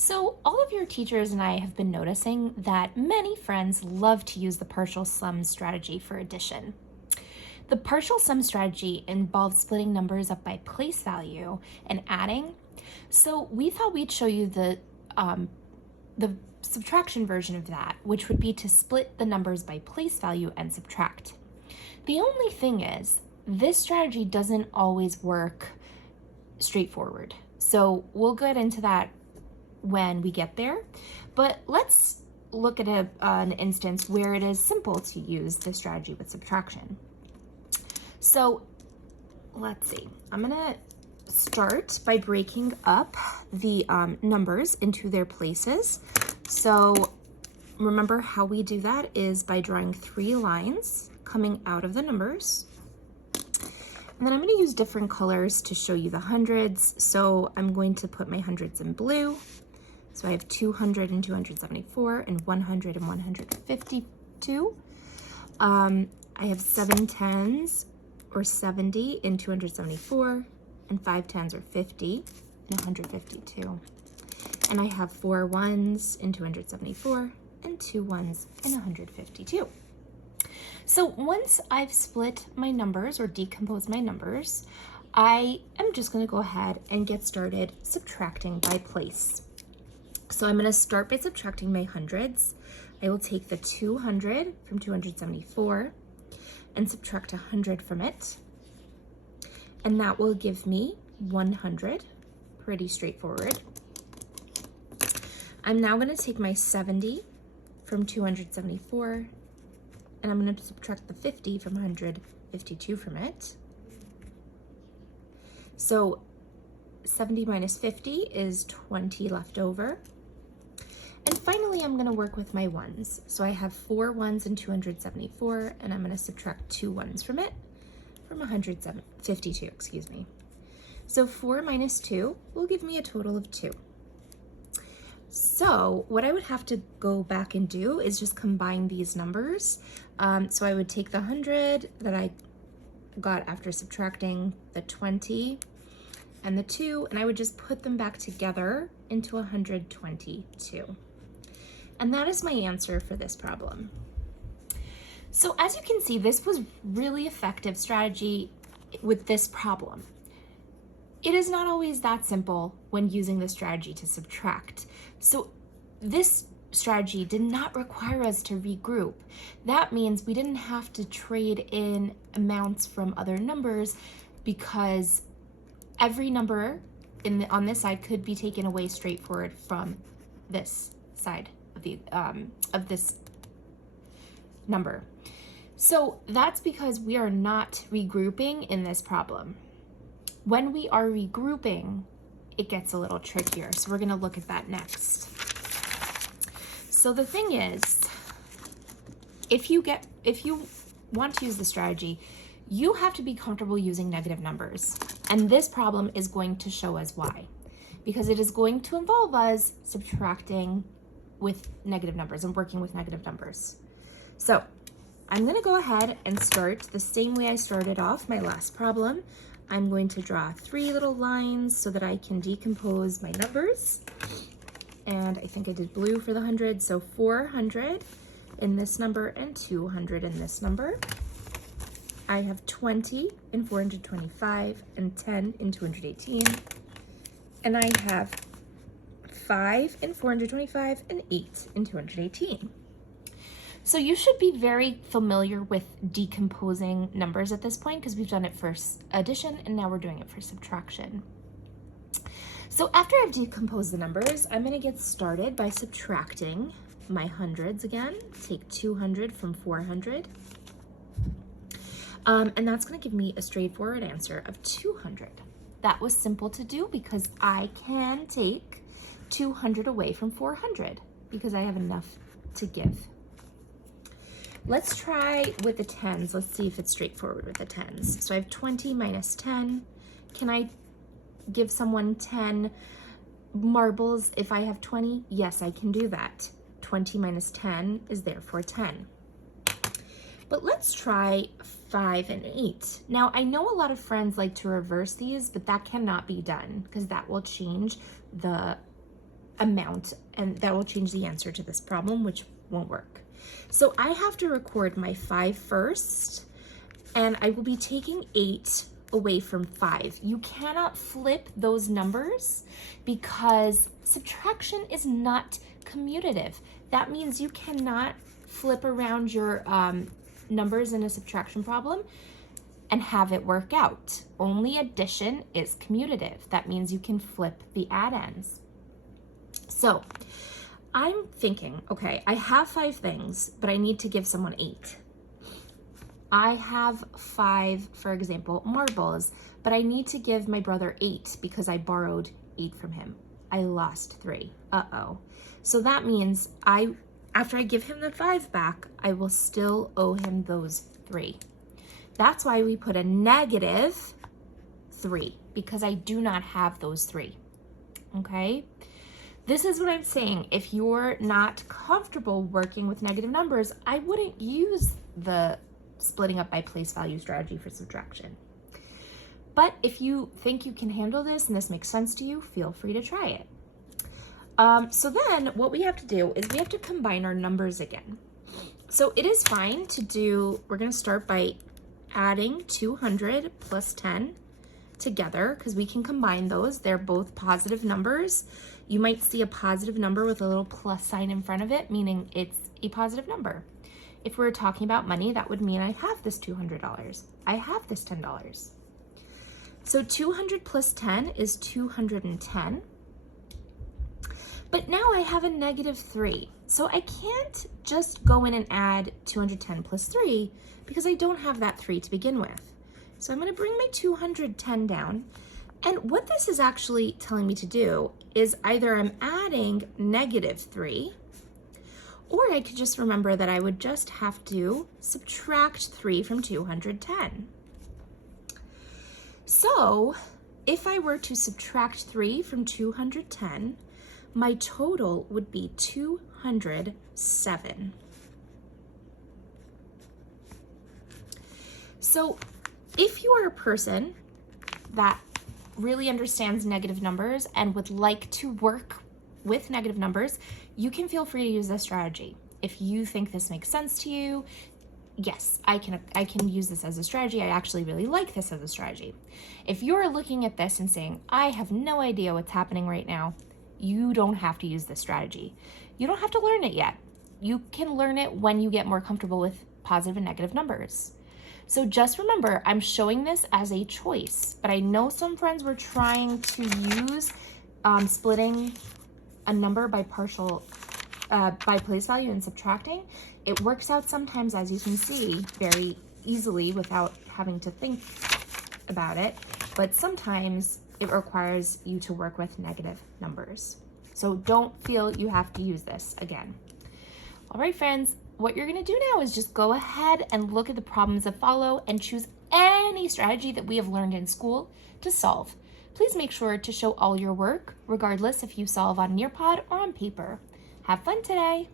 So, all of your teachers and I have been noticing that many friends love to use the partial sum strategy for addition. The partial sum strategy involves splitting numbers up by place value and adding. So, we thought we'd show you the subtraction version of that, which would be to split the numbers by place value and subtract. The only thing is, this strategy doesn't always work straightforward. So, we'll get into that when we get there, but let's look at an instance where it is simple to use this strategy with subtraction. So let's see, I'm gonna start by breaking up the numbers into their places. So remember how we do that is by drawing 3 lines coming out of the numbers. And then I'm going to use different colors to show you the hundreds. So I'm going to put my hundreds in blue. So I have 200 and 274 and 100 and 152. I have 7 tens or 70 in 274 and 5 tens or 50 and 152. And I have 4 ones in 274 and 2 ones in 152. So once I've split my numbers or decomposed my numbers, I am just going to go ahead and get started subtracting by place. So I'm going to start by subtracting my hundreds. I will take the 200 from 274 and subtract 100 from it. And that will give me 100. Pretty straightforward. I'm now going to take my 70 from 274 and I'm going to subtract the 50 from 152 from it. So 70 minus 50 is 20 left over. And finally, I'm going to work with my ones. So I have 4 ones in 274, and I'm going to subtract 2 ones from it, from 152, excuse me. So 4 minus 2 will give me a total of 2. So what I would have to go back and do is just combine these numbers. So I would take the 100 that I got after subtracting the 20 and the 2, and I would just put them back together into 122. And that is my answer for this problem. So as you can see, this was really effective strategy with this problem. It is not always that simple when using this strategy to subtract. So this strategy did not require us to regroup. That means we didn't have to trade in amounts from other numbers because every number on this side could be taken away straightforward from this side of this number. So that's because we are not regrouping in this problem. When we are regrouping, it gets a little trickier. So we're going to look at that next. So the thing is, if you want to use the strategy, you have to be comfortable using negative numbers. And this problem is going to show us why. Because it is going to involve us subtracting with negative numbers and working with negative numbers. So I'm going to go ahead and start the same way I started off my last problem. I'm going to draw 3 little lines so that I can decompose my numbers. And I think I did blue for the 100, so 400 in this number and 200 in this number. I have 20 in 425 and 10 in 218. And I have 5 in 425 and 8 in 218. So you should be very familiar with decomposing numbers at this point because we've done it for addition and now we're doing it for subtraction. So after I've decomposed the numbers, I'm going to get started by subtracting my hundreds again. Take 200 from 400. And that's going to give me a straightforward answer of 200. That was simple to do because I can take 200 away from 400 because I have enough to give. Let's try with the tens. Let's see if it's straightforward with the tens. So I have 20 minus 10. Can I give someone 10 marbles if I have 20? Yes, I can do that. 20 minus 10 is therefore 10. But let's try 5 and 8. Now, I know a lot of friends like to reverse these, but that cannot be done because that will change the amount, and that will change the answer to this problem, which won't work. So I have to record my 5 first, and I will be taking 8 away from 5. You cannot flip those numbers because subtraction is not commutative. That means you cannot flip around your numbers in a subtraction problem and have it work out. Only addition is commutative. That means you can flip the addends. So I'm thinking, okay, I have 5 things, but I need to give someone 8. I have 5, for example, marbles, but I need to give my brother 8 because I borrowed 8 from him. I lost 3. Uh-oh. So that means after I give him the 5 back, I will still owe him those 3. That's why we put a negative 3, because I do not have those 3. Okay? This is what I'm saying. If you're not comfortable working with negative numbers, I wouldn't use the splitting up by place value strategy for subtraction. But if you think you can handle this and this makes sense to you, feel free to try it. So then what we have to do is we have to combine our numbers again. So it is fine to do, we're going to start by adding 200 plus 10 together because we can combine those. They're both positive numbers. You might see a positive number with a little plus sign in front of it, meaning it's a positive number. If we're talking about money, that would mean I have this $200. I have this $10. So 200 plus 10 is 210. But now I have a negative 3. So I can't just go in and add 210 plus 3 because I don't have that 3 to begin with. So I'm going to bring my 210 down. And what this is actually telling me to do is either I'm adding negative 3, or I could just remember that I would just have to subtract 3 from 210. So if I were to subtract 3 from 210, my total would be 207. So if you are a person that really understands negative numbers and would like to work with negative numbers, you can feel free to use this strategy. If you think this makes sense to you, yes, I can use this as a strategy. I actually really like this as a strategy. If you're looking at this and saying, I have no idea what's happening right now, you don't have to use this strategy. You don't have to learn it yet. You can learn it when you get more comfortable with positive and negative numbers. So just remember, I'm showing this as a choice, but I know some friends were trying to use splitting a number by by place value and subtracting. It works out sometimes, as you can see, very easily without having to think about it, but sometimes it requires you to work with negative numbers. So don't feel you have to use this again. All right, friends, what you're gonna do now is just go ahead and look at the problems that follow and choose any strategy that we have learned in school to solve. Please make sure to show all your work, regardless if you solve on Nearpod or on paper. Have fun today.